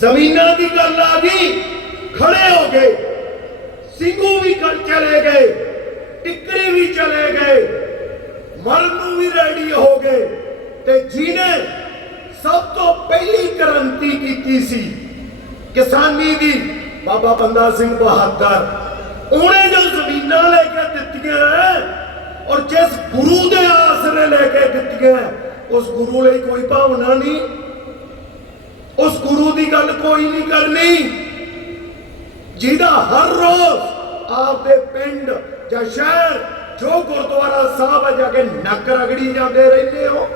ਜ਼ਮੀਨਾਂ ਦੀ ਗੱਲ ਆ ਗਈ, ਖੜੇ ਹੋ ਗਏ। ਸਿੰਘੂ ਵੀ ਕਰ ਚਲੇ ਗਏ, ਟਿੱਕਰੀ ਵੀ ਚਲੇ ਗਏ, ਮਰਨ ਨੂੰ ਵੀ ਰੈਡੀ ਹੋ ਗਏ। ਤੇ ਜਿਹਨੇ ਸਭ ਤੋਂ ਪਹਿਲੀ ਕ੍ਰਾਂਤੀ ਕੀਤੀ ਸੀ, ਕਿਸਾਨੀ ਦੀ, ਬਾਬਾ ਬੰਦਾ ਸਿੰਘ ਬਹਾਦਰ, ਉਹਨੇ ਜੋ ਜ਼ਮੀਨਾਂ ਲੈ ਕੇ ਦਿੱਤੀਆਂ ਔਰ ਜਿਸ ਗੁਰੂ ਦੇ ਆਸਰੇ ਲੈ ਕੇ ਦਿੱਤੀਆਂ ਉਸ ਗੁਰੂ ਲਈ ਕੋਈ ਭਾਵਨਾ ਨਹੀਂ। ਉਸ ਗੁਰੂ ਦੀ ਗੱਲ ਕੋਈ ਨਹੀਂ ਕਰਨੀ। ਜਿਹਦਾ ਹਰ ਰੋਜ਼ ਆਪਦੇ ਪਿੰਡ ਜਾਂ ਸ਼ਹਿਰ ਜੋ ਗੁਰਦੁਆਰਾ ਸਾਹਿਬ ਹੈ ਜਾ ਕੇ ਨੱਕ ਰਗੜੀ ਜਾਂਦੇ ਰਹਿੰਦੇ ਹੋ।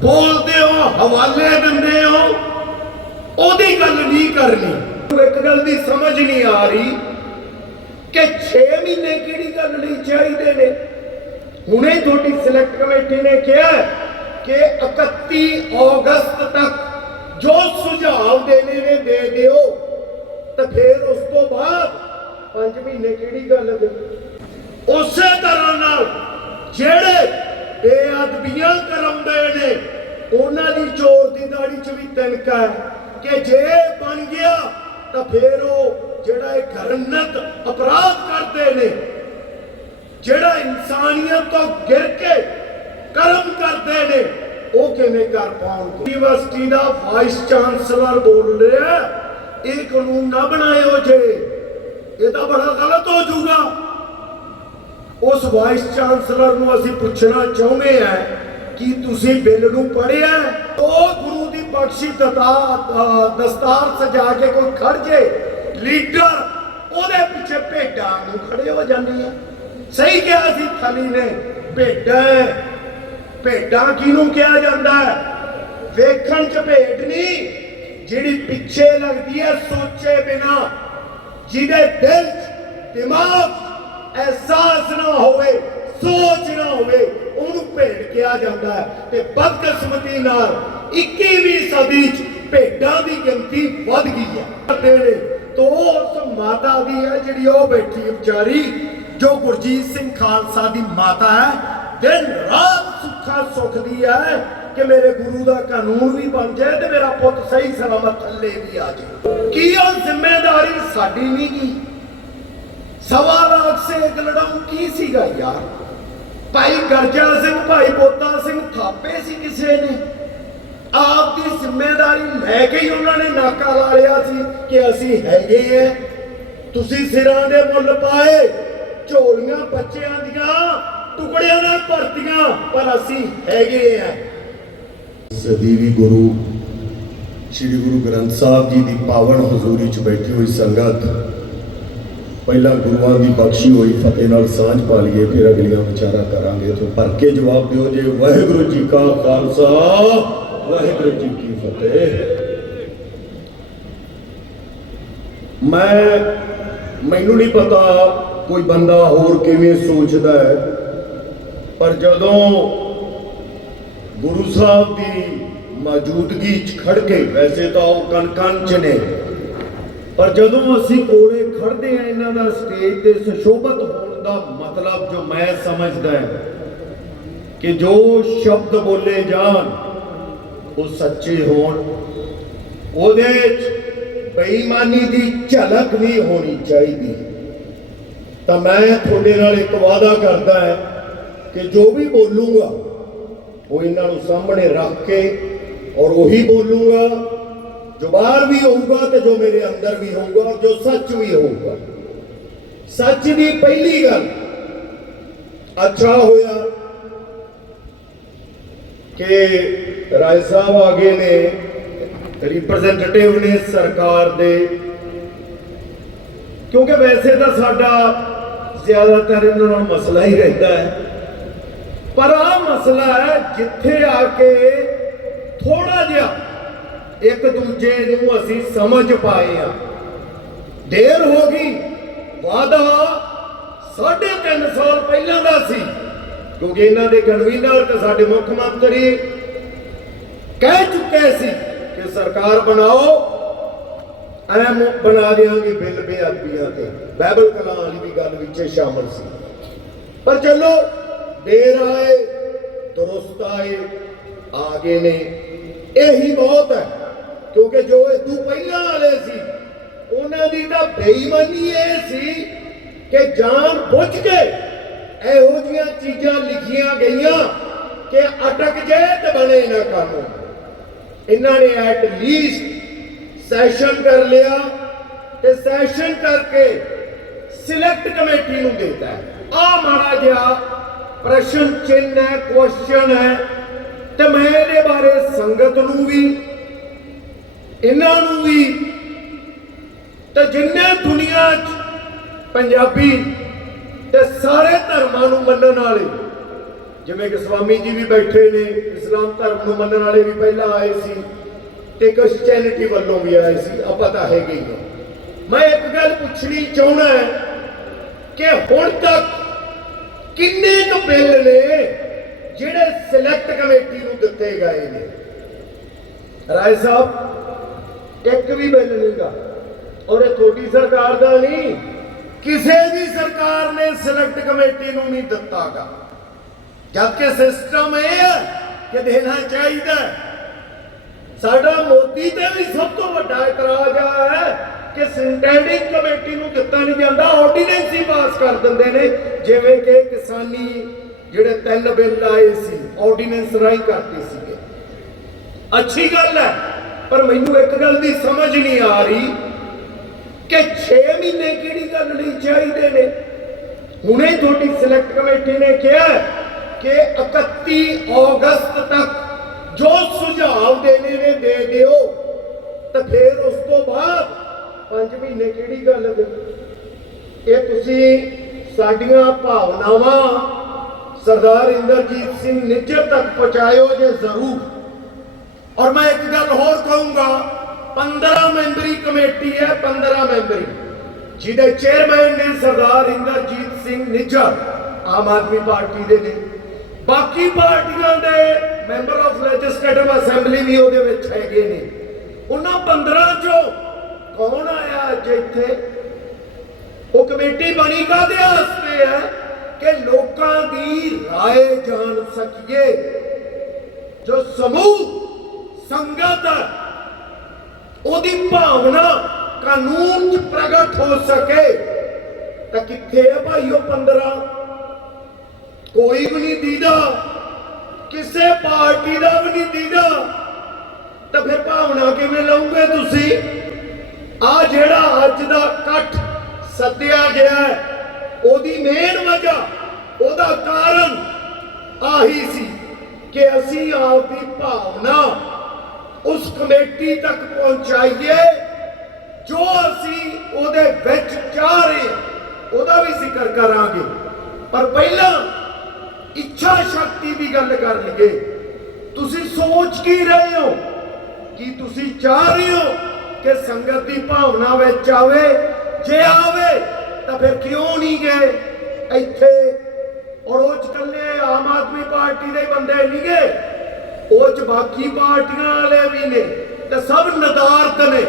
ਬੋਲਦੇ ਹੋ, ਹਵਾਲੇ ਦਿੰਦੇ ਹੋ। ਉਹਦੀ ਗੱਲ ਨਹੀਂ ਕਰਨੀ। ਇੱਕ ਗੱਲ ਦੀ ਸਮਝ ਨਹੀਂ ਆ ਰਹੀ ਕਿ 6 ਮਹੀਨੇ ਕਿਹੜੀ ਗੱਲ ਲਈ ਚਾਹੀਦੇ ਨੇ? ਹੁਣੇ ਤੁਹਾਡੀ ਸਿਲੈਕਟ ਕਮੇਟੀ ਨੇ ਕਿਹਾ ਕਿ 31 ਅਗਸਤ ਤੱਕ ਜੋ ਸੁਝਾਅ ਦੇਣੇ ਨੇ ਦੇ ਦਿਓ। ਤਾਂ ਫਿਰ ਉਸ ਤੋਂ ਬਾਅਦ 5 ਮਹੀਨੇ ਕਿਹੜੀ ਗੱਲ ਉਸੇ ਤਰ੍ਹਾਂ ਨਾਲ ਜਿਹੜੇ ਬੇਅਦਬੀਆਂ ਕਰਾਉਂਦੇ ਨੇ, ਉਹਨਾਂ ਦੀ ਚੋਰ ਦੀ ਦਾੜੀ 'ਚ ਵੀ ਤਿਣਕਾ ਹੈ ਕਿ ਜੇ ਬਣ ਗਿਆ ਤਾਂ ਫਿਰ ਉਹ ਜਿਹੜਾ ਇਹ ਘਰਨਤ ਅਪਰਾਧ ਕਰਦੇ ਨੇ, ਜਿਹੜਾ ਇਨਸਾਨੀਅਤ ਤੋਂ ਗਿਰ ਕੇ ਕਰਮ ਕਰਦੇ ਨੇ ਉਹ ਕਿਵੇਂ ਕਰ ਪਾਉਣਗੇ ਯੂਨੀਵਰਸਿਟੀ ਦਾ ਵਾਈਸ ਚਾਂਸਲਰ ਬੋਲ ਰਿਹਾ ਇਹ ਕਾਨੂੰਨ ਨਾ ਬਣਾਇਓ ਜੇ। ਇਹ ਤਾਂ ਬੜਾ ਗਲਤ ਹੋ ਜਾਊਗਾ। ਉਸ ਵਾਈਸ ਚਾਂਸਲਰ ਨੂੰ ਅਸੀਂ ਪੁੱਛਣਾ ਚਾਹੁੰਦੇ ਹਾਂ ਕਿ ਤੁਸੀਂ ਬਿੱਲ ਨੂੰ ਪੜਿਆ ਉਹ ਗੁਰੂ ਦੀ ਬਖਸ਼ੀ ਦਤਾ ਦਸਤਾਰ ਸਜਾ ਕੇ ਕੋਈ ਖੜ ਜੇ। ਲੀਡਰ ਉਹਦੇ ਪਿੱਛੇ ਭੇਡਾਂ ਨੂੰ ਖੜੇ ਹੋ ਜਾਂਦੇ ਆ ਸਹੀ ਕਿਹਾ ਸੀ ਥਲੀ ਨੇ। ਭੇਡਾਂ। ਭੇਡਾਂ ਕਿਹਨੂੰ ਕਿਹਾ ਜਾਂਦਾ ਹੈ? ਵੇਖਣ ਚ ਭੇਡ ਨਹੀਂ, ਜਿਹੜੀ ਪਿੱਛੇ ਲੱਗਦੀ ਹੈ ਸੋਚੇ ਬਿਨਾ, ਜਿਹਦੇ ਦਿਲ ਦਿਮਾਗ ਅਹਿਸਾਸ ਨਾ ਹੋਵੇ, ਸੋਚ ਨਾ ਹੋਵੇ, ਉਹਨੂੰ ਭੇਡ ਕਿਹਾ ਜਾਂਦਾ ਹੈ। ਤੇ ਬਦਕਿਸਮਤੀ ਨਾਲ 21ਵੀਂ ਸਦੀ ਚ ਭੇਡਾਂ ਦੀ ਗਿਣਤੀ ਵੱਧ ਗਈ ਹੈ। ਕਰਦੇ ਨੇ ਤੋ ਉਸ ਮਾਤਾ ਦੀ ਹੈ, ਜਿਹੜੀ ਉਹ ਬੈਠੀ ਵਿਚਾਰੀ, ਜੋ ਗੁਰਜੀਤ ਸਿੰਘ ਖਾਲਸਾ ਦੀ ਮਾਤਾ ਹੈ, ਦਿਨ ਰਾਤ ਸੁੱਖਾ ਸੁਖਦੀ ਹੈ ਕਿ ਮੇਰੇ ਗੁਰੂ ਦਾ ਕਾਨੂੰਨ ਵੀ ਬਣ ਜਾਏ ਤੇ ਮੇਰਾ ਪੁੱਤ ਸਹੀ ਸਲਾਮਤ ਥੱਲੇ ਵੀ ਆ ਜਾਏ। ਕੀ ਉਹ ਜ਼ਿੰਮੇਵਾਰੀ ਸਾਡੀ ਨਹੀਂ ਗੀ? ਸਵਾ ਲੱਖ ਸੇ ਇੱਕ ਲੜਾਉ ਕੀ ਸੀਗਾ ਯਾਰ? ਭਾਈ ਗਰਜਾ ਸਿੰਘ, ਭਾਈ ਬੋਤਾ ਸਿੰਘ ਥਾਪੇ ਸੀ ਕਿਸੇ ਨੇ? ਆਪ ਦੀ ਜ਼ਿੰਮੇਵਾਰੀ ਲੈ ਕੇ ਹੀ ਉਹਨਾਂ ਨੇ ਨਾਕਾ ਲਾ ਲਿਆ ਸੀ ਕਿ ਅਸੀਂ ਹੈਗੇ ਐ। ਤੁਸੀਂ ਸਿਰਾਂ ਦੇ ਮੁੱਲ ਪਾਏ, ਝੋਲੀਆਂ ਬੱਚਿਆਂ ਦੀਆਂ ਟੁਕੜਿਆਂ ਨਾਲ ਭਰਤੀਆਂ, ਪਰ ਅਸੀਂ ਹੈਗੇ ਐ ਸਦੀ ਗੁਰੂ, ਸ੍ਰੀ ਗੁਰੂ ਗ੍ਰੰਥ ਸਾਹਿਬ ਜੀ ਦੀ ਪਾਵਨ ਹਜ਼ੂਰੀ 'ਚ ਬੈਠੀ ਹੋਈ ਸੰਗਤ, ਪਹਿਲਾਂ ਗੁਰੂਆਂ ਦੀ ਬਖਸ਼ੀ ਹੋਈ, ਫਤਿਹ ਨਾਲ ਸਾਂਝ ਪਾ ਲਈਏ, ਫਿਰ ਅਗਲੀਆਂ ਵਿਚਾਰਾਂ ਕਰਾਂਗੇ। ਤੋਂ ਭਰ ਕੇ ਜਵਾਬ ਦਿਓ ਜੇ ਵਾਹਿਗੁਰੂ ਜੀ ਕਾ ਖਾਲਸਾ, ਵਾਹਿਗੁਰੂ ਜੀ ਕੀ ਫਤਿਹ। ਮੈਂ, ਮੈਨੂੰ ਨਹੀਂ ਪਤਾ ਕੋਈ ਬੰਦਾ ਹੋਰ ਕਿਵੇਂ ਸੋਚਦਾ ਹੈ। ਪਰ ਜਦੋਂ ਗੁਰੂ ਸਾਹਿਬ ਦੀ ਮੌਜੂਦਗੀ 'ਚ ਖੜ ਕੇ, ਵੈਸੇ ਤਾਂ ਉਹ ਕਣ ਕਣ 'ਚ ਨੇ, ਪਰ ਜਦੋਂ ਅਸੀਂ ਕੋਲੇ ਖੜਦੇ ਆ ਇਹਨਾਂ ਦਾ ਸਟੇਜ ਤੇ ਸੁਸ਼ੋਭਿਤ ਹੋਣ ਦਾ ਮਤਲਬ ਜੋ ਮੈਂ ਸਮਝਦਾ ਹਾਂ, ਕਿ ਜੋ ਸ਼ਬਦ ਬੋਲੇ ਜਾਣ, ਉਹ ਸੱਚੇ ਹੋਣ। ਉਹਦੇ ਬੇਈਮਾਨੀ ਦੀ ਝਲਕ ਵੀ ਹੋਣੀ ਚਾਹੀਦੀ। ਤਾਂ ਮੈਂ ਤੁਹਾਡੇ ਨਾਲ ਇੱਕ ਵਾਅਦਾ ਕਰਦਾ ਹਾਂ ਕਿ ਜੋ ਵੀ ਬੋਲੂਗਾ, ਉਹ ਇਹਨਾਂ ਨੂੰ ਸਾਹਮਣੇ ਰੱਖ ਕੇ ਔਰ ਉਹੀ ਬੋਲੂਗਾ। ਜੋ ਬਾਹਰ ਵੀ ਹੋਊਗਾ ਤੇ ਜੋ ਮੇਰੇ ਅੰਦਰ ਵੀ ਹੋਊਗਾ ਔਰ ਜੋ ਸੱਚ ਵੀ ਹੋਊਗਾ। ਸੱਚ ਦੀ ਪਹਿਲੀ ਗੱਲ ਅੱਛਾ ਹੋਇਆ ਕਿ ਰਾਏ ਸਾਹਿਬ ਆ ਗਏ ਨੇ ਰਿਪਰੈਜ਼ੈਂਟੇਟਿਵ ਨੇ ਸਰਕਾਰ ਦੇ। ਕਿਉਂਕਿ ਵੈਸੇ ਤਾਂ ਸਾਡਾ ਜ਼ਿਆਦਾਤਰ ਇਹਨਾਂ ਨਾਲ ਮਸਲਾ ਹੀ ਰਹਿੰਦਾ ਹੈ। ਪਰ ਆ ਮਸਲਾ ਹੈ ਜਿੱਥੇ ਆ ਕੇ ਥੋੜਾ ਜਿਹਾ ਇੱਕ ਦੂਜੇ ਨੂੰ ਅਸੀਂ ਸਮਝ ਪਾਏ ਆ। ਦੇਰ ਹੋ ਗਈ ਵਾਦਾ ਸਾਢੇ ਤਿੰਨ ਸਾਲ ਪਹਿਲਾਂ ਦਾ ਸੀ, ਕਿਉਂਕਿ ਇਹਨਾਂ ਦੇ ਕਨਵੀਨਰ ਤੇ ਸਾਡੇ ਮੁੱਖ ਮੰਤਰੀ ਕਹਿ ਚੁੱਕੇ ਸੀ ਕਿ ਸਰਕਾਰ ਬਣਾਓ ਐ ਬਣਾ ਦਿਆਂਗੇ ਬਿੱਲ ਬੇਅਦਬੀਆਂ ਤੇ। ਬਾਈਬਲ ਕਲਾਂ ਵਾਲੀ ਵੀ ਗੱਲ ਵਿੱਚ ਸ਼ਾਮਲ ਸੀ। ਪਰ ਚਲੋ ਦੇਰ ਆਏ ਦੁਰਸਤ ਆਏ ਆ ਗਏ ਨੇ। ਇਹੀ ਬਹੁਤ ਹੈ, ਕਿਉਂਕਿ ਜੋ ਇਹ ਤੋਂ ਪਹਿਲਾਂ ਵਾਲੇ ਸੀ, ਉਹਨਾਂ ਦੀ ਤਾਂ ਬੇਈਮਾਨੀ ਇਹ ਸੀ ਕਿ ਜਾਣ ਬੁੱਝ ਕੇ ਇਹੋ ਜੀਆਂ ਚੀਜ਼ਾਂ ਲਿਖੀਆਂ ਗਈਆਂ ਕਿ ਅਟਕ ਜੇ ਤੇ ਬਣੇ ਨਾ ਕੰਮ। ਇਹਨਾਂ ਨੇ ਐਟ ਲੀਸਟ ਸੈਸ਼ਨ ਕਰ ਲਿਆ ਤੇ ਸੈਸ਼ਨ ਕਰਕੇ ਸਿਲੈਕਟ ਕਮੇਟੀ ਨੂੰ ਦਿੱਤਾ। ਆ ਮਾੜਾ ਜਿਹਾ ਪ੍ਰਸ਼ਨ ਚਿੰਨ ਹੈ ਕੁਐਸਚਨ ਹੈ ਤੇ ਮੈਂ ਇਹਦੇ ਬਾਰੇ ਸੰਗਤ ਨੂੰ ਵੀ, ਇਹਨਾਂ ਨੂੰ ਵੀ, ਤੇ ਜਿੰਨੇ ਦੁਨੀਆ 'ਚ ਪੰਜਾਬੀ ਤੇ ਸਾਰੇ ਧਰਮਾਂ ਨੂੰ ਮੰਨਣ ਵਾਲੇ, ਜਿਵੇਂ ਕਿ ਸਵਾਮੀ ਜੀ ਵੀ ਬੈਠੇ ਨੇ, ਇਸਲਾਮ ਧਰਮ ਨੂੰ ਮੰਨਣ ਵਾਲੇ ਵੀ ਪਹਿਲਾਂ ਆਏ ਸੀ, ਤੇ ਕ੍ਰਿਸਚੀਅਨਿਟੀ ਵੱਲੋਂ ਵੀ ਆਏ ਸੀ, ਆਪਾਂ ਤਾਂ ਹੈਗੇ ਹੀ ਹਾਂ। ਮੈਂ ਇੱਕ ਗੱਲ ਪੁੱਛਣੀ ਚਾਹੁੰਦਾ ਕਿ ਹੁਣ ਤੱਕ ਕਿੰਨੇ ਕੁ ਬਿੱਲ ਨੇ ਜਿਹੜੇ ਸਿਲੈਕਟ ਕਮੇਟੀ ਨੂੰ ਦਿੱਤੇ ਗਏ ਨੇ? ਰਾਏ ਸਾਹਿਬ, ਇੱਕ ਵੀ ਬਿੱਲ ਨਹੀਂਗਾ। ਔਰ ਇਹ ਤੁਹਾਡੀ ਸਰਕਾਰ ਦਾ ਨਹੀਂ, ਕਿਸੇ ਵੀ ਸਰਕਾਰ ਨੇ ਸਿਲੈਕਟ ਕਮੇਟੀ ਨੂੰ ਨਹੀਂ ਦਿੱਤਾਗਾ। ਜਦਕਿ ਸਿਸਟਮ ਇਹ ਹੈ ਕਿ ਦੇਣਾ ਚਾਹੀਦਾ ਸਾਡਾ ਮੋਦੀ ਤੇ ਵੀ ਸਭ ਤੋਂ ਵੱਡਾ ਇਤਰਾਜ਼ ਆ ਹੈ ਕਿ ਸਿੰਟੈਂਡਿੰਗ ਕਮੇਟੀ ਨੂੰ ਦਿੱਤਾ ਨਹੀਂ ਜਾਂਦਾ ਆਰਡੀਨੈਂਸ ਹੀ ਪਾਸ ਕਰ ਦਿੰਦੇ ਨੇ। ਜਿਵੇਂ ਕਿ ਕਿਸਾਨੀ ਜਿਹੜੇ ਤਿੰਨ ਬਿੱਲ ਆਏ ਸੀ ਆਰਡੀਨੈਂਸ ਰਾਹੀਂ ਕਰਦੇ ਸੀਗੇ। ਅੱਛੀ ਗੱਲ ਹੈ, ਪਰ ਮੈਨੂੰ ਇੱਕ ਗੱਲ ਦੀ ਸਮਝ ਨਹੀਂ ਆ ਰਹੀ ਕਿ 6 ਮਹੀਨੇ ਕਿਹੜੀ ਗੱਲ ਲਈ ਚਾਹੀਦੇ ਨੇ? ਹੁਣੇ ਤੁਹਾਡੀ ਸਿਲੈਕਟ ਕਮੇਟੀ ਨੇ ਕਿਹਾ ਕਿ 31 ਅਗਸਤ ਤੱਕ ਜੋ ਸੁਝਾਅ ਦੇਣੇ ਨੇ, ਦੇ ਦਿਓ। ਤੇ ਫਿਰ ਉਸ ਤੋਂ ਬਾਅਦ 5 ਮਹੀਨੇ ਕਿਹੜੀ ਗੱਲ ਇਹ ਤੁਸੀਂ ਸਾਡੀਆਂ ਭਾਵਨਾਵਾਂ ਸਰਦਾਰ ਇੰਦਰਜੀਤ ਸਿੰਘ ਨਿੱਜਰ ਤੱਕ ਪਹੁੰਚਾਇਓ ਜੇ ਜ਼ਰੂਰ। ਔਰ ਮੈਂ ਇੱਕ ਗੱਲ ਹੋਰ ਕਹੂੰਗਾ 15 ਮੈਂਬਰੀ ਕਮੇਟੀ ਹੈ 15 ਮੈਂਬਰੀ। ਜਿਹਦੇ ਚੇਅਰਮੈਨ ਨੇ ਸਰਦਾਰ ਇੰਦਰਜੀਤ ਸਿੰਘ ਨਿੱਜਰ, ਆਮ ਆਦਮੀ ਪਾਰਟੀ ਦੇ ਨੇ। ਬਾਕੀ ਪਾਰਟੀਆਂ ਦੇ ਮੈਂਬਰ ਆਫ ਲੈਜਿਸਲੇਟਿਵ ਅਸੈਂਬਲੀ ਵੀ ਉਹਦੇ ਵਿੱਚ ਹੈਗੇ ਨੇ। ਉਹਨਾਂ 15 ਚੋਂ ਕੌਣ ਆਇਆ ਅੱਜ ਇੱਥੇ ਉਹ ਕਮੇਟੀ ਬਣੀ ਕਾਹਦੇ ਵਾਸਤੇ ਹੈ ਕਿ ਲੋਕਾਂ ਦੀ رائے ਜਾਣ ਸਕੀਏ ਜੋ ਸਮੂਹ ਸੰਗਤ ਹੈ, ਉਹਦੀ ਭਾਵਨਾ ਕਾਨੂੰਨ 'ਚ ਪ੍ਰਗਟ ਹੋ ਸਕੇ ਤਾਂ ਕਿੱਥੇ ਹੈ ਭਾਈ ਉਹ 15 ਕੋਈ ਵੀ ਨਹੀਂ ਦੀਦਾ ਕਿਸੇ ਪਾਰਟੀ ਦਾ ਵੀ ਨਹੀਂ ਦੀਦਾ ਤਾਂ ਫਿਰ ਭਾਵਨਾ ਕਿਵੇਂ ਲਓਗੇ ਤੁਸੀਂ ਆ ਜਿਹੜਾ ਅੱਜ ਦਾ ਇਕੱਠ ਸੱਦਿਆ ਗਿਆ ਹੈ, ਉਹਦੀ ਮੇਨ ਵਜ੍ਹਾ ਉਹਦਾ ਕਾਰਨ ਆਹੀ ਸੀ ਕਿ ਅਸੀਂ ਆਪਦੀ ਭਾਵਨਾ ਉਸ ਕਮੇਟੀ ਤੱਕ ਪਹੁੰਚਾਈਏ ਜੋ ਅਸੀਂ ਉਹਦੇ ਵਿੱਚ ਚਾਹ ਰਹੇ ਉਹਦਾ ਵੀ ਜ਼ਿਕਰ ਕਰਾਂਗੇ। ਪਰ ਪਹਿਲਾਂ ਇੱਛਾ ਸ਼ਕਤੀ ਦੀ ਗੱਲ ਕਰ ਲਈਏ ਤੁਸੀਂ ਸੋਚ ਕੀ ਰਹੇ ਹੋ? ਕੀ ਤੁਸੀਂ ਚਾਹ ਰਹੇ ਹੋ? ਕਿ ਸੰਗਤ ਦੀ ਭਾਵਨਾ ਵਿੱਚ ਆਵੇ, ਜੇ ਆਵੇ ਤਾਂ ਫਿਰ ਕਿਉਂ ਨਹੀਂ ਗਏ? ਇੱਥੇ ਔਰ ਉਹ ਚ ਇਕੱਲੇ ਆਮ ਆਦਮੀ ਪਾਰਟੀ ਦੇ ਬੰਦੇ ਨਹੀਂ ਗਏ। ਉਹ ਚ ਬਾਕੀ ਪਾਰਟੀਆਂ ਵਾਲੇ ਵੀ ਨੇ ਤੇ ਸਭ ਨਦਾਰਤ ਨੇ।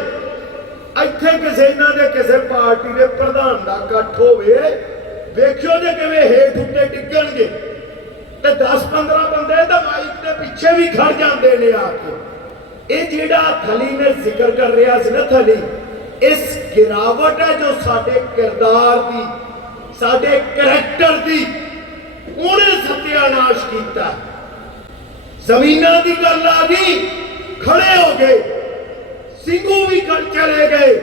ਇੱਥੇ ਕਿਸੇ ਇਹਨਾਂ ਦੇ ਕਿਸੇ ਪਾਰਟੀ ਦੇ ਪ੍ਰਧਾਨ ਦਾ ਇਕੱਠ ਹੋਵੇ, ਵੇਖਿਓ ਜੇ ਕਿਵੇਂ ਹੇਠ ਉੱਤੇ ਡਿੱਗਣਗੇ। ਤੇ 10-15 ਬੰਦੇ ਤਾਂ ਮਾਈਕ ਦੇ ਪਿੱਛੇ ਵੀ ਖੜ ਜਾਂਦੇ ਨੇ ਆ ਕੇ। ਇਹ ਜਿਹੜਾ ਥਲੀ ਨੇ ਜ਼ਿਕਰ ਕਰ ਰਿਹਾ ਸੀ ਨਾ ਥਲੀ, ਇਸ ਗਿਰਾਵਟ ਹੈ ਜੋ ਸਾਡੇ ਕਿਰਦਾਰ ਦੀ, ਸਾਡੇ ਕਰੈਕਟਰ ਦੀ ਉਹਨੇ ਸਤਿਆਨਾਸ਼ ਕੀਤਾ। ਜ਼ਮੀਨਾਂ ਦੀ ਗੱਲ ਆ ਗਈ, ਖੜੇ ਹੋ ਗਏ, ਸਿੰਘੂ ਵੀ ਕਰ ਚਲੇ ਗਏ,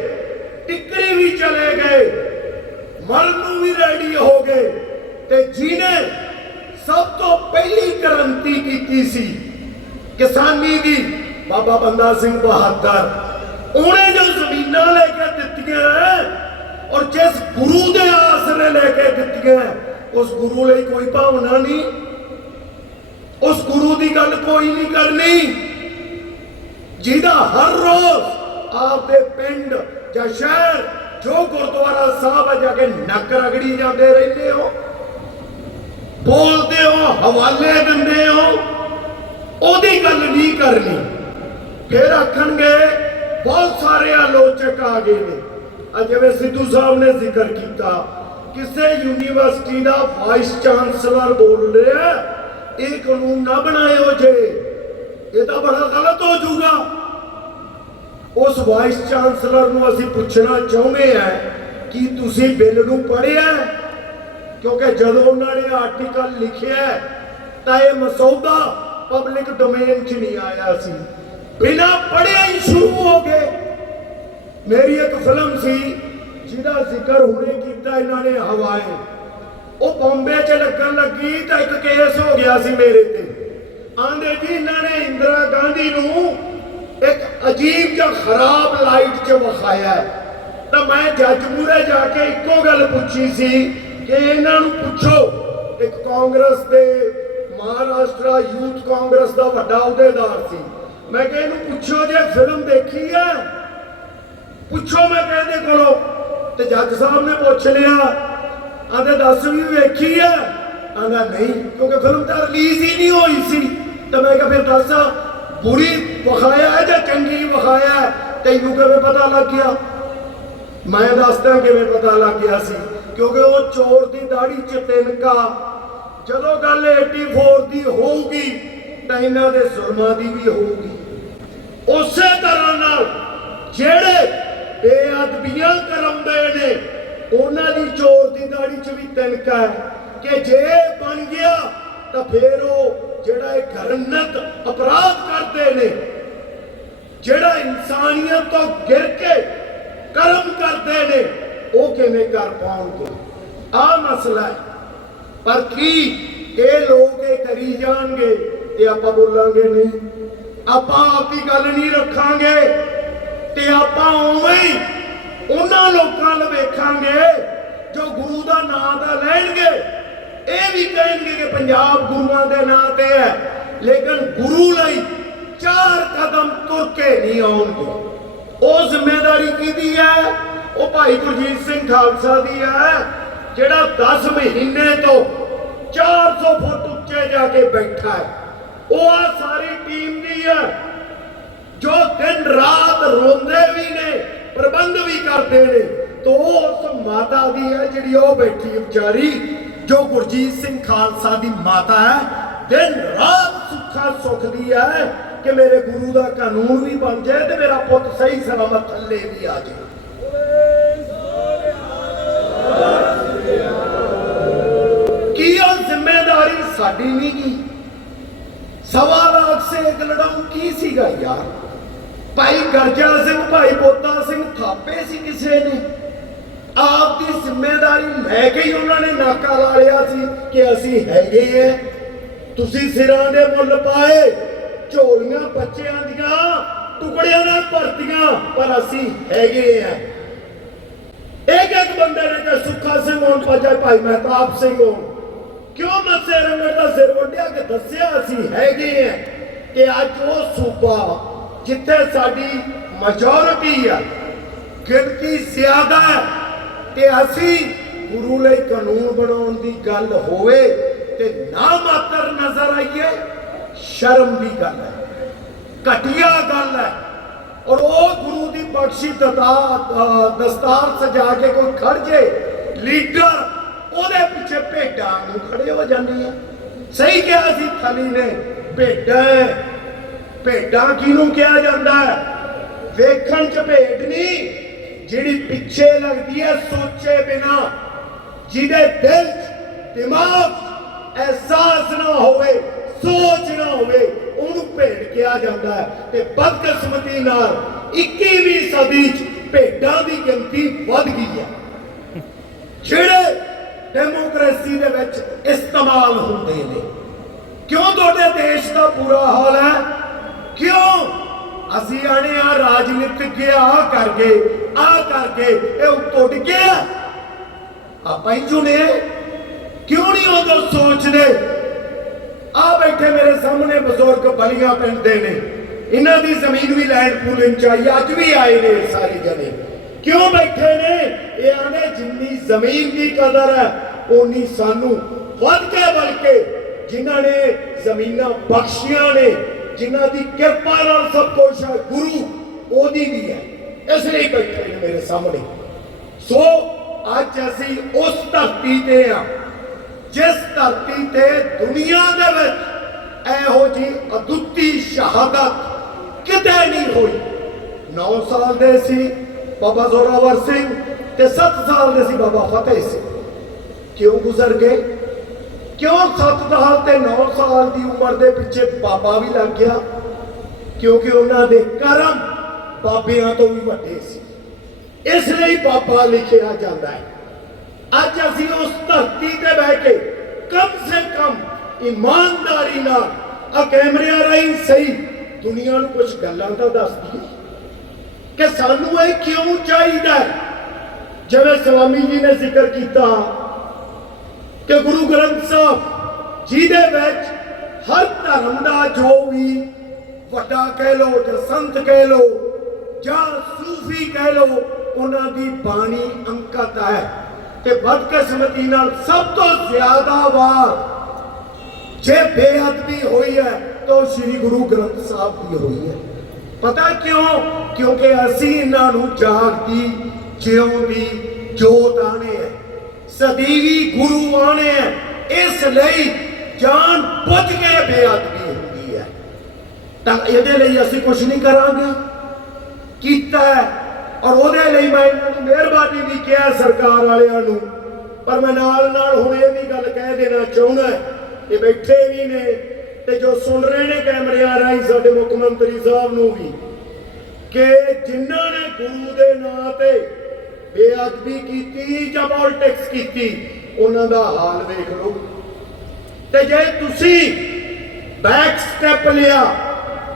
ਟਿੱਕਰੀ ਵੀ ਚਲੇ ਗਏ, ਮਰਨ ਨੂੰ ਵੀ ਰੈਡੀ ਹੋ ਗਏ ਤੇ ਜਿਹਨੇ ਸਭ ਤੋਂ ਪਹਿਲੀ ਕ੍ਰਾਂਤੀ ਕੀਤੀ ਸੀ ਕਿਸਾਨੀ ਦੀ ਬਾਬਾ ਬੰਦਾ ਸਿੰਘ ਬਹਾਦਰ, ਉਹਨੇ ਜੋ ਜ਼ਮੀਨਾਂ ਲੈ ਕੇ ਦਿੱਤੀਆਂ ਔਰ ਜਿਸ ਗੁਰੂ ਦੇ ਆਸਰੇ ਲੈ ਕੇ ਦਿੱਤੀਆਂ ਉਸ ਗੁਰੂ ਲਈ ਕੋਈ ਭਾਵਨਾ ਨਹੀਂ। ਉਸ ਗੁਰੂ ਦੀ ਗੱਲ ਕੋਈ ਨਹੀਂ ਕਰਨੀ। ਜਿਹਦਾ ਹਰ ਰੋਜ਼ ਆਪਦੇ ਪਿੰਡ ਜਾਂ ਸ਼ਹਿਰ ਜੋ ਗੁਰਦੁਆਰਾ ਸਾਹਿਬ ਹੈ ਜਾ ਕੇ ਨੱਕ ਰਗੜੀ ਜਾਂਦੇ ਰਹਿੰਦੇ ਹੋ। ਬੋਲਦੇ ਹੋ, ਹਵਾਲੇ ਦਿੰਦੇ ਹੋ। ਉਹਦੀ ਗੱਲ ਨਹੀਂ ਕਰਨੀ। ਫਿਰ ਆਖਣਗੇ, ਬਹੁਤ ਸਾਰੇ ਆਲੋਚਕ ਆ ਗਏ ਨੇ। ਆ ਜਿਵੇਂ ਸਿੱਧੂ ਸਾਹਿਬ ਨੇ ਜ਼ਿਕਰ ਕੀਤਾ, ਕਿਸੇ ਯੂਨੀਵਰਸਿਟੀ ਦਾ ਵਾਈਸ ਚਾਂਸਲਰ ਬੋਲ ਰਿਹਾ, ਇਹ ਕਾਨੂੰਨ ਨਾ ਬਣਾਇਓ ਜੇ। ਇਹ ਤਾਂ ਬੜਾ ਗਲਤ ਹੋ ਜਾਊਗਾ। ਉਸ ਵਾਈਸ ਚਾਂਸਲਰ ਨੂੰ ਅਸੀਂ ਪੁੱਛਣਾ ਚਾਹੁੰਦੇ ਹਾਂ ਕਿ ਤੁਸੀਂ ਬਿੱਲ ਨੂੰ ਪੜ੍ਹਿਆ? ਕਿਉਂਕਿ ਜਦੋਂ ਉਹਨਾਂ ਨੇ ਆਰਟੀਕਲ ਲਿਖਿਆ, ਤਾਂ ਇਹ ਮਸੌਦਾ ਪਬਲਿਕ ਡੋਮੇਨ 'ਚ ਨਹੀਂ ਆਇਆ ਸੀ। ਬਿਨਾਂ ਪੜ੍ਹਿਆ ਹੀ ਸ਼ੁਰੂ ਹੋ ਗਏ। ਮੇਰੀ ਇੱਕ ਫਿਲਮ ਸੀ, ਜਿਹਦਾ ਜ਼ਿਕਰ ਹੁਣੇ ਕੀਤਾ ਇਹਨਾਂ ਨੇ ਹਵਾਏ। ਉਹ ਬੰਬੇ 'ਚ ਲੱਗਣ ਲੱਗੀ ਤਾਂ ਇੱਕ ਕੇਸ ਹੋ ਗਿਆ ਸੀ ਮੇਰੇ ਤੇ। ਆਂਦੇ ਜੀ, ਇਹਨਾਂ ਨੇ ਇੰਦਰਾ ਗਾਂਧੀ ਨੂੰ ਇੱਕ ਅਜੀਬ ਜਿਹਾ ਖਰਾਬ ਲਾਈਟ 'ਚ ਵਿਖਾਇਆ। ਤਾਂ ਮੈਂ ਜੱਜ ਮੂਹਰੇ ਜਾ ਕੇ ਇੱਕੋ ਗੱਲ ਪੁੱਛੀ ਸੀ ਕਿ ਇਹਨਾਂ ਨੂੰ ਪੁੱਛੋ, ਇੱਕ ਕਾਂਗਰਸ ਦੇ ਮਹਾਰਾਸ਼ਟਰ ਯੂਥ ਕਾਂਗਰਸ ਦਾ ਵੱਡਾ ਅਹੁਦੇਦਾਰ ਸੀ। ਮੈਂ ਕਿਹਾ ਇਹਨੂੰ ਪੁੱਛੋ ਜੇ ਫਿਲਮ ਦੇਖੀ ਹੈ ਪੁੱਛੋ ਮੈਂ ਕਹਿੰਦੇ ਕੋਲੋਂ। ਤੇ ਜੱਜ ਸਾਹਿਬ ਨੇ ਪੁੱਛ ਲਿਆ। ਆਂਦੇ ਦੱਸ ਵੀ ਵੇਖੀ ਆ। ਆਂਦਾ ਨਹੀਂ, ਕਿਉਂਕਿ ਫਿਲਮ ਤਾਂ ਰਿਲੀਜ਼ ਹੀ ਨਹੀਂ ਹੋਈ ਸੀ। ਤਾਂ ਮੈਂ ਕਿਹਾ ਫਿਰ ਦੱਸ ਬੁਰੀ ਵਿਖਾਇਆ ਹੈ ਜਾਂ ਚੰਗੀ ਵਿਖਾਇਆ ਤੈਨੂੰ ਕਿਵੇਂ ਪਤਾ ਲੱਗ ਗਿਆ? ਮੈਂ ਦੱਸਦਾ ਕਿਵੇਂ ਪਤਾ ਲੱਗ ਗਿਆ ਸੀ। ਕਿਉਂਕਿ ਉਹ ਚੋਰ ਦੀ ਦਾੜੀ ਚ ਤਿਨਕਾ। ਜਦੋਂ ਗੱਲ 84 ਦੀ ਹੋਊਗੀ, ਤਾਂ ਇਹਨਾਂ ਦੇ ਜ਼ੁਲਮਾਂ ਦੀ ਵੀ ਹੋਊਗੀ। ਉਸੇ ਤਰ੍ਹਾਂ ਨਾਲ ਜਿਹੜੇ ਬੇਅਦਬੀਆਂ ਕਰਾਉਂਦੇ ਨੇ, ਉਹਨਾਂ ਦੀ ਚੋਰ ਦੀ ਦਾੜੀ 'ਚ ਵੀ ਤਿਨਕਾ ਹੈ ਕਿ ਜੇ ਬਣ ਗਿਆ ਤਾਂ ਫੇਰ ਉਹ ਜਿਹੜਾ ਇਹ ਘਰਨਤ ਅਪਰਾਧ ਕਰਦੇ ਨੇ, ਜਿਹੜਾ ਇਨਸਾਨੀਅਤ ਤੋਂ ਗਿਰ ਕੇ ਕਰਮ ਕਰਦੇ ਨੇ, ਉਹ ਕਿਵੇਂ ਕਰ ਪਾਉਣਗੇ? ਆ ਮਸਲਾ ਹੈ। ਪਰ ਕੀ ਇਹ ਲੋਕ ਇਹ ਕਰੀ ਜਾਣਗੇ, ਇਹ ਆਪਾਂ ਬੋਲਾਂਗੇ ਨਹੀਂ। ਆਪਾਂ ਆਪਦੀ ਗੱਲ ਨਹੀਂ ਰੱਖਾਂਗੇ ਤੇ ਆਪਾਂ ਉਵੇਂ ਹੀ ਉਹਨਾਂ ਲੋਕਾਂ ਨੂੰ ਵੇਖਾਂਗੇ ਜੋ ਗੁਰੂ ਦਾ ਨਾਮ ਦਾ ਲੈਣਗੇ। ਇਹ ਵੀ ਕਹਿਣਗੇ ਕਿ ਪੰਜਾਬ ਗੁਰੂਆਂ ਦੇ ਨਾਂ ਤੇ ਹੈ, ਲੇਕਿਨ ਗੁਰੂ ਲਈ ਚਾਰ ਕਦਮ ਤੁਰ ਕੇ ਨਹੀਂ ਆਉਣਗੇ। ਉਹ ਜ਼ਿੰਮੇਵਾਰੀ ਕਿਹਦੀ ਹੈ? ਉਹ ਭਾਈ ਗੁਰਜੀਤ ਸਿੰਘ ਖਾਲਸਾ ਦੀ ਹੈ, ਜਿਹੜਾ 10 ਮਹੀਨੇ ਤੋਂ 400 ਫੁੱਟ ਉੱਚੇ ਜਾ ਕੇ ਬੈਠਾ ਹੈ। ਉਹ ਆ ਸਾਰੀ ਟੀਮ ਦੀ ਹੈ ਜੋ ਦਿਨ ਰਾਤ ਰੋਂਦੇ ਵੀ ਨੇ, ਪ੍ਰਬੰਧ ਵੀ ਕਰਦੇ ਨੇ, ਤੋ ਉਸ ਮਾਤਾ ਦੀ ਹੈ ਜਿਹੜੀ ਉਹ ਬੈਠੀ ਵਿਚਾਰੀ, ਜੋ ਗੁਰਜੀਤ ਸਿੰਘ ਖਾਲਸਾ ਦੀ ਮਾਤਾ ਹੈ ਦਿਨ ਰਾਤ ਸੁੱਖਾ ਸੁਖਦੀ ਹੈ ਕਿ ਮੇਰੇ ਗੁਰੂ ਦਾ ਕਾਨੂੰਨ ਵੀ ਬਣ ਜਾਏ ਤੇ ਮੇਰਾ ਪੁੱਤ ਸਹੀ ਸਲਾਮਤ ਥੱਲੇ ਵੀ ਆ ਜਾਏ। ਕੀ ਉਹ ਜ਼ਿੰਮੇਵਾਰੀ ਸਾਡੀ ਨਹੀਂ? ਗੀ ਸਵਾ ਲੱਖ ਸੇ ਇੱਕ ਲੜਾਉ ਕੀ ਸੀਗਾ ਯਾਰ? ਭਾਈ ਗਰਜਾ ਸਿੰਘ, ਭਾਈ ਬੋਤਾ ਸਿੰਘ ਥਾਪੇ ਸੀ ਕਿਸੇ ਨੇ? ਆਪ ਦੀ ਜ਼ਿੰਮੇਵਾਰੀ ਲੈ ਕੇ ਹੀ ਉਹਨਾਂ ਨੇ ਨਾਕਾ ਲਾ ਲਿਆ ਸੀ ਕਿ ਅਸੀਂ ਹੈਗੇ ਐ ਤੁਸੀਂ ਸਿਰਾਂ ਦੇ ਮੁੱਲ ਪਾਏ, ਝੋਲੀਆਂ ਬੱਚਿਆਂ ਦੀਆਂ, ਟੁਕੜਿਆਂ ਨਾਲ ਭਰਤੀਆਂ, ਪਰ ਅਸੀਂ ਹੈਗੇ ਐ ਇੱਕ ਇੱਕ ਬੰਦੇ ਨੇ ਕਿ ਸੁੱਖਾ ਸਿੰਘ, ਹੋਣ ਪਾਜਾ ਭਾਈ ਮਹਿਤਾਬ ਸਿੰਘ ਹੋਣ। ਕਿਉਂ ਮੱਸੇ ਰੰਗੜ ਦਾ ਸਿਰ ਵੱਢਿਆ ਕਿ ਦੱਸਿਆ ਅਸੀਂ ਹੈਗੇ ਆ ਕਿ ਅੱਜ ਉਹ ਸੂਬਾ ਜਿੱਥੇ ਸਾਡੀ ਮੈਜੋਰਿਟੀ ਆ, ਗਿਣਤੀ ਜ਼ਿਆਦਾ ਹੈ ਤੇ ਅਸੀਂ ਗੁਰੂ ਲਈ ਕਾਨੂੰਨ ਬਣਾਉਣ ਦੀ ਗੱਲ ਹੋਵੇ ਤੇ ਨਾ ਮਾਤਰ ਨਜ਼ਰ ਆਈਏ, ਸ਼ਰਮ ਦੀ ਗੱਲ ਹੈ, ਘਟੀਆ ਗੱਲ ਹੈ। ਔਰ ਉਹ ਗੁਰੂ ਦੀ ਬਖਸ਼ੀ ਦਤਾ ਦਸਤਾਰ ਸਜਾ ਕੇ ਕੋਈ ਖੜ ਜੇ, ਲੀਡਰ ਉਹਦੇ ਪਿੱਛੇ ਭੇਡਾਂ ਨੂੰ ਖੜੇ ਹੋ ਜਾਂਦੀਆਂ। ਸਹੀ ਕਿਹਾ ਸੀ ਥਲੀ ਨੇ, ਭੇਡਾਂ। ਭੇਡਾਂ ਕਿਹਨੂੰ ਕਿਹਾ ਜਾਂਦਾ? ਵੇਖਣ ਚ ਭੇਡ ਨਹੀਂ, ਜਿਹੜੀ ਪਿੱਛੇ ਲੱਗਦੀ ਹੈ, ਸੋਚੇ ਬਿਨਾ। ਜਿਹਦੇ ਦਿਲ ਦਿਮਾਗ ਅਹਿਸਾਸ ਨਾ ਹੋਵੇ, ਸੋਚ ਨਾ ਹੋਵੇ, ਉਹਨੂੰ ਭੇਡ ਕਿਹਾ ਜਾਂਦਾ ਹੈ। ਤੇ ਬਦਕਿਸਮਤੀ ਨਾਲ 21ਵੀਂ ਸਦੀ 'ਚ ਭੇਡਾਂ ਦੀ ਗਿਣਤੀ ਵੱਧ ਗਈ ਹੈ। ਜਿਹੜੇ ਡੈਮੋਕ੍ਰੇਸੀ ਦੇ ਵਿੱਚ ਇਸਤੇਮਾਲ ਹੁੰਦੇ ਨੇ। ਕਿਉਂ ਤੁਹਾਡੇ ਦੇਸ਼ ਦਾ ਬੁਰਾ ਹਾਲ ਹੈ? ਕਿਉਂ? ਅਸੀਂ ਆਣੇ ਆ, ਰਾਜਨੀਤਿਕ ਆ ਕਰਕੇ ਗਏ ਆ ਕਰਕੇ, ਇਹ ਉੱਤੋਂ ਡਿੱਗਿਆ ਆਪਾਂ ਹੀ ਚੁਣੇ ਕਿਉਂ ਨਹੀਂ ਉਦੋਂ ਸੋਚਦੇ? ਆ ਬੈਠੇ ਮੇਰੇ ਸਾਹਮਣੇ ਬਜ਼ੁਰਗ ਬਲੀਆਂ ਪਿੰਡ ਦੇ ਨੇ। ਇਹਨਾਂ ਦੀ ਜ਼ਮੀਨ ਵੀ ਲੈਂਡ ਪੂਲਿੰਗ ਚਾਹੀਏ ਅੱਜ ਵੀ ਆਏ ਨੇ ਸਾਰੇ ਜਣੇ। ਕਿਉਂ ਬੈਠੇ ਨੇ? ਇਹ ਆਨੇ ਜਿੰਨੀ ਜ਼ਮੀਨ ਦੀ ਕਦਰ ਹੈ ਉਨੀ ਸਾਨੂੰ ਵੱਧ ਕੇ ਵੱਧ ਕੇ। ਜਿਨ੍ਹਾਂ ਨੇ ਜ਼ਮੀਨਾਂ ਬਖਸ਼ੀਆਂ ਨੇ, ਜਿਨ੍ਹਾਂ ਦੀ ਕਿਰਪਾ ਨਾਲ ਸਭ ਕੁਝ ਹੈ, ਗੁਰੂ ਉਹਦੀ ਵੀ ਹੈ। ਇਸ ਲਈ ਬੈਠੇ ਨੇ ਮੇਰੇ ਸਾਹਮਣੇ। ਸੋ, ਅੱਜ ਅਸੀਂ ਉਸ ਧਰਤੀ ਤੇ ਆ ਜਿਸ ਧਰਤੀ ਤੇ ਦੁਨੀਆ ਦੇ ਵਿੱਚ ਇਹੋ ਜੀ ਅਦੁੱਤੀ ਸ਼ਹਾਦਤ ਕਿਤੇ ਨਹੀਂ ਹੋਈ। 9 ਸਾਲ ਦੇ ਸੀ ਬਾਬਾ ਜ਼ੋਰਾਵਰ ਸਿੰਘ ਤੇ 7 ਸਾਲ ਦੇ ਸੀ ਬਾਬਾ ਫਤਿਹ ਸਿੰਘ ਕਿਉਂ ਗੁਜ਼ਰ ਗਏ ਕਿਉਂ 7 ਸਾਲ ਤੇ 9 ਸਾਲ ਦੀ ਉਮਰ ਦੇ ਪਿੱਛੇ ਬਾਬਾ ਵੀ ਲੱਗ ਗਿਆ ਕਿਉਂਕਿ ਉਹਨਾਂ ਦੇ ਕਰਮ ਬਾਬਿਆਂ ਤੋਂ ਵੀ ਵੱਡੇ ਸੀ ਇਸ ਲਈ ਬਾਬਾ ਲਿਖਿਆ ਜਾਂਦਾ ਹੈ ਅੱਜ ਅਸੀਂ ਉਸ ਧਰਤੀ ਤੇ ਬਹਿ ਕੇ ਕਮ ਸੇ ਕਮ ਇਮਾਨਦਾਰੀ ਨਾਲ ਆ ਕੈਮਰਿਆਂ ਰਾਹੀਂ ਸਹੀ ਦੁਨੀਆ ਨੂੰ ਕੁਝ ਗੱਲਾਂ ਤਾਂ ਦੱਸਦੀ ਦਈਏ ਕਿ ਸਾਨੂੰ ਇਹ ਕਿਉਂ ਚਾਹੀਦਾ ਜਿਵੇਂ ਸਵਾਮੀ ਜੀ ਨੇ ਜ਼ਿਕਰ ਕੀਤਾ ਕਿ ਗੁਰੂ ਗ੍ਰੰਥ ਸਾਹਿਬ, ਜਿਹਦੇ ਵਿੱਚ ਹਰ ਧਰਮ ਦਾ ਜੋ ਵੀ ਵੱਡਾ ਕਹਿ ਲੋ ਜਾਂ ਸੰਤ ਕਹਿ ਲੋ ਜਾਂ ਸੂਫੀ ਕਹਿ ਲੋ ਉਹਨਾਂ ਦੀ ਬਾਣੀ ਅੰਕਤ ਹੈ। ਤੇ ਬਦਕਿਸਮਤੀ ਨਾਲ ਸਭ ਤੋਂ ਜ਼ਿਆਦਾ ਵਾਰ ਜੇ ਬੇਅਦਬੀ ਹੋਈ ਹੈ, ਤਾਂ ਉਹ ਸ੍ਰੀ ਗੁਰੂ ਗ੍ਰੰਥ ਸਾਹਿਬ ਦੀ ਹੋਈ ਹੈ। ਪਤਾ ਕਿਉਂ? ਕਿਉਂਕਿ ਅਸੀਂ ਇਹਨਾਂ ਨੂੰ ਜਾਗਦੀ ਜਿਉਂਦੀ ਜੋਤ ਆਣੇ ਹੈ ਸਦੀਵੀ ਗੁਰੂ ਆਣੇ ਹੈ ਇਸ ਲਈ ਜਾਨ ਬੁੱਝ ਕੇ ਬੇਅਦਬੀ ਹੁੰਦੀ ਹੈ ਤਾਂ ਇਹਦੇ ਲਈ ਅਸੀਂ ਕੁਝ ਨਹੀਂ ਕਰਾਂਗੇ। ਕੀਤਾ ਔਰ ਉਹਦੇ ਲਈ ਮੈਂ ਇਹਨਾਂ ਨੂੰ ਮਿਹਰਬਾਨੀ ਵੀ ਕਿਹਾ ਸਰਕਾਰ ਵਾਲਿਆਂ ਨੂੰ। ਪਰ ਮੈਂ ਨਾਲ ਨਾਲ ਹੁਣ ਇਹ ਵੀ ਗੱਲ ਕਹਿ ਦੇਣਾ ਚਾਹੁੰਦਾ ਕਿ ਬੈਠੇ ਵੀ ਨੇ ਤੇ ਜੋ ਸੁਣ ਰਹੇ ਨੇ ਕੈਮਰਿਆਂ ਰਾਹੀਂ ਸਾਡੇ ਮੁੱਖ ਮੰਤਰੀ ਸਾਹਿਬ ਨੂੰ ਵੀ, ਕਿ ਜਿਨ੍ਹਾਂ ਨੇ ਗੁਰੂ ਦੇ ਨਾਂ ਤੇ ਬੇਅਦਬੀ ਕੀਤੀ ਜਾਂ ਪੋਲਿਟਿਕਸ ਕੀਤੀ, ਉਹਨਾਂ ਦਾ ਹਾਲ ਵੇਖ ਲਓ। ਤੇ ਜੇ ਤੁਸੀਂ ਬੈਕ ਸਟੈਪ ਲਿਆ,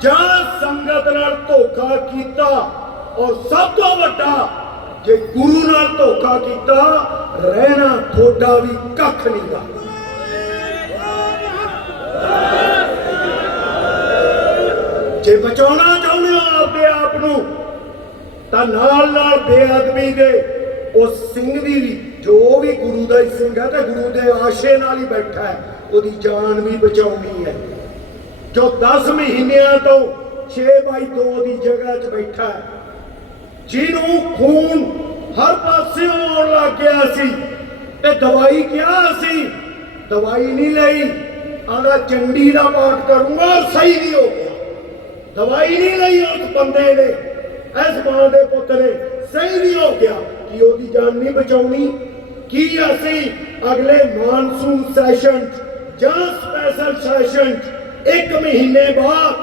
ਜਾਂ ਸੰਗਤ ਨਾਲ ਧੋਖਾ ਕੀਤਾ, ਔਰ ਸਭ ਤੋਂ ਵੱਡਾ ਜੇ ਗੁਰੂ ਨਾਲ ਧੋਖਾ ਕੀਤਾ, ਰਹਿਣਾ ਥੋੜਾ ਵੀ ਕੱਖ ਨਹੀਂ ਨਹੀਂਗਾ ਜੇ ਬਚਾਉਣਾ ਚਾਹੁੰਦੇ ਹੋ ਆਪਦੇ ਆਪ ਨੂੰ, ਤਾਂ ਨਾਲ ਨਾਲ ਬੇਅਦਬੀ ਦੇ ਉਸ ਸਿੰਘ ਦੀ ਵੀ, ਜੋ ਵੀ ਗੁਰੂ ਦਾ ਸਿੰਘ ਹੈ, ਤੇ ਗੁਰੂ ਦੇ ਆਸ਼ੇ ਨਾਲ ਹੀ ਬੈਠਾ ਹੈ, ਉਹਦੀ ਜਾਨ ਵੀ ਬਚਾਉਣੀ ਹੈ। ਜੋ 10 ਮਹੀਨਿਆਂ ਤੋਂ 6 ਬਾਈ 2 ਦੀ ਜਗ੍ਹਾ 'ਚ ਬੈਠਾ ਹੈ, ਜਿਹਨੂੰ ਖੂਨ ਹਰ ਪਾਸੇ ਆਉਣ ਲੱਗ ਗਿਆ ਸੀ, ਤੇ ਦਵਾਈ ਕਿਹਾ ਸੀ, ਦਵਾਈ ਨਹੀਂ ਲਈ ਆਂਦਾ ਚੰਡੀ ਦਾ ਪਾਠ ਕਰੂੰਗਾ ਸਹੀ ਵੀ ਹੋ ਗਿਆ। ਦਵਾਈ ਨਹੀਂ ਲਈ ਉਸ ਬੰਦੇ ਨੇ। ਇਸ ਮਾਂ ਦੇ ਪੁੱਤ ਨੇ ਸਹੀ ਵੀ ਹੋ ਗਿਆ ਕਿ ਉਹਦੀ ਜਾਨ ਨਹੀਂ ਬਚਾਉਣੀ। ਕੀ ਅਸੀਂ ਅਗਲੇ ਮਾਨਸੂਨ ਸੈਸ਼ਨ ਜਾਂ ਸਪੈਸ਼ਲ ਸੈਸ਼ਨ ਇੱਕ ਮਹੀਨੇ ਬਾਅਦ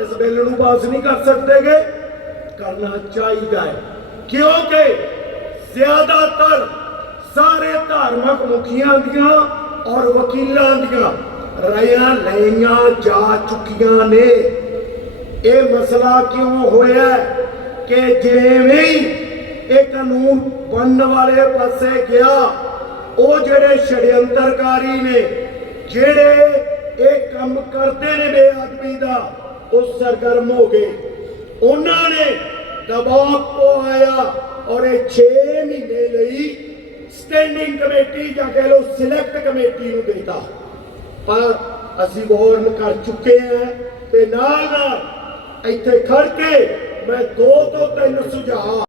ਇਸ ਬਿੱਲ ਨੂੰ ਪਾਸ ਨਹੀਂ ਕਰ ਸਕਦੇਗੇ? ਕਰਨਾ ਚਾਹੀਦਾ ਹੈ। ਕਿਉਂਕਿ ਜ਼ਿਆਦਾਤਰ ਸਾਰੇ ਧਾਰਮਿਕ ਮੁਖੀਆਂ ਦੀਆਂ ਔਰ ਵਕੀਲਾਂ ਦੀਆਂ ਰਾਇਆਂ ਲਈਆਂ ਜਾ ਚੁੱਕੀਆਂ ਨੇ। ਇਹ ਮਸਲਾ ਕਿਉਂ ਹੋਇਆ ਕਿ ਜਿਵੇਂ ਇਹ ਕਾਨੂੰਨ ਬਣਨ ਵਾਲੇ ਪਾਸੇ ਗਿਆ, ਉਹ ਜਿਹੜੇ ਛੜਯੰਤਰਕਾਰੀ ਨੇ, ਜਿਹੜੇ ਇਹ ਕੰਮ ਕਰਦੇ ਨੇ ਬੇਅਦਬੀ ਦਾ, ਉਹ ਸਰਗਰਮ ਹੋ ਗਏ। ਉਹਨਾਂ ਨੇ ਦਬਾਅ ਪਵਾਇਆ ਔਰ ਇਹ 6 ਮਹੀਨੇ ਲਈ ਸਟੈਂਡਿੰਗ ਕਮੇਟੀ ਜਾਂ ਕਹਿ ਲਓ ਸਿਲੈਕਟ ਕਮੇਟੀ ਨੂੰ ਦਿੱਤਾ। ਪਰ ਅਸੀਂ ਵਾਰਨ ਕਰ ਚੁੱਕੇ ਹਾਂ ਤੇ ਨਾਲ ਨਾਲ ਇੱਥੇ ਖੜ ਕੇ ਮੈਂ ਦੋ ਤੋਂ ਤਿੰਨ ਸੁਝਾਅ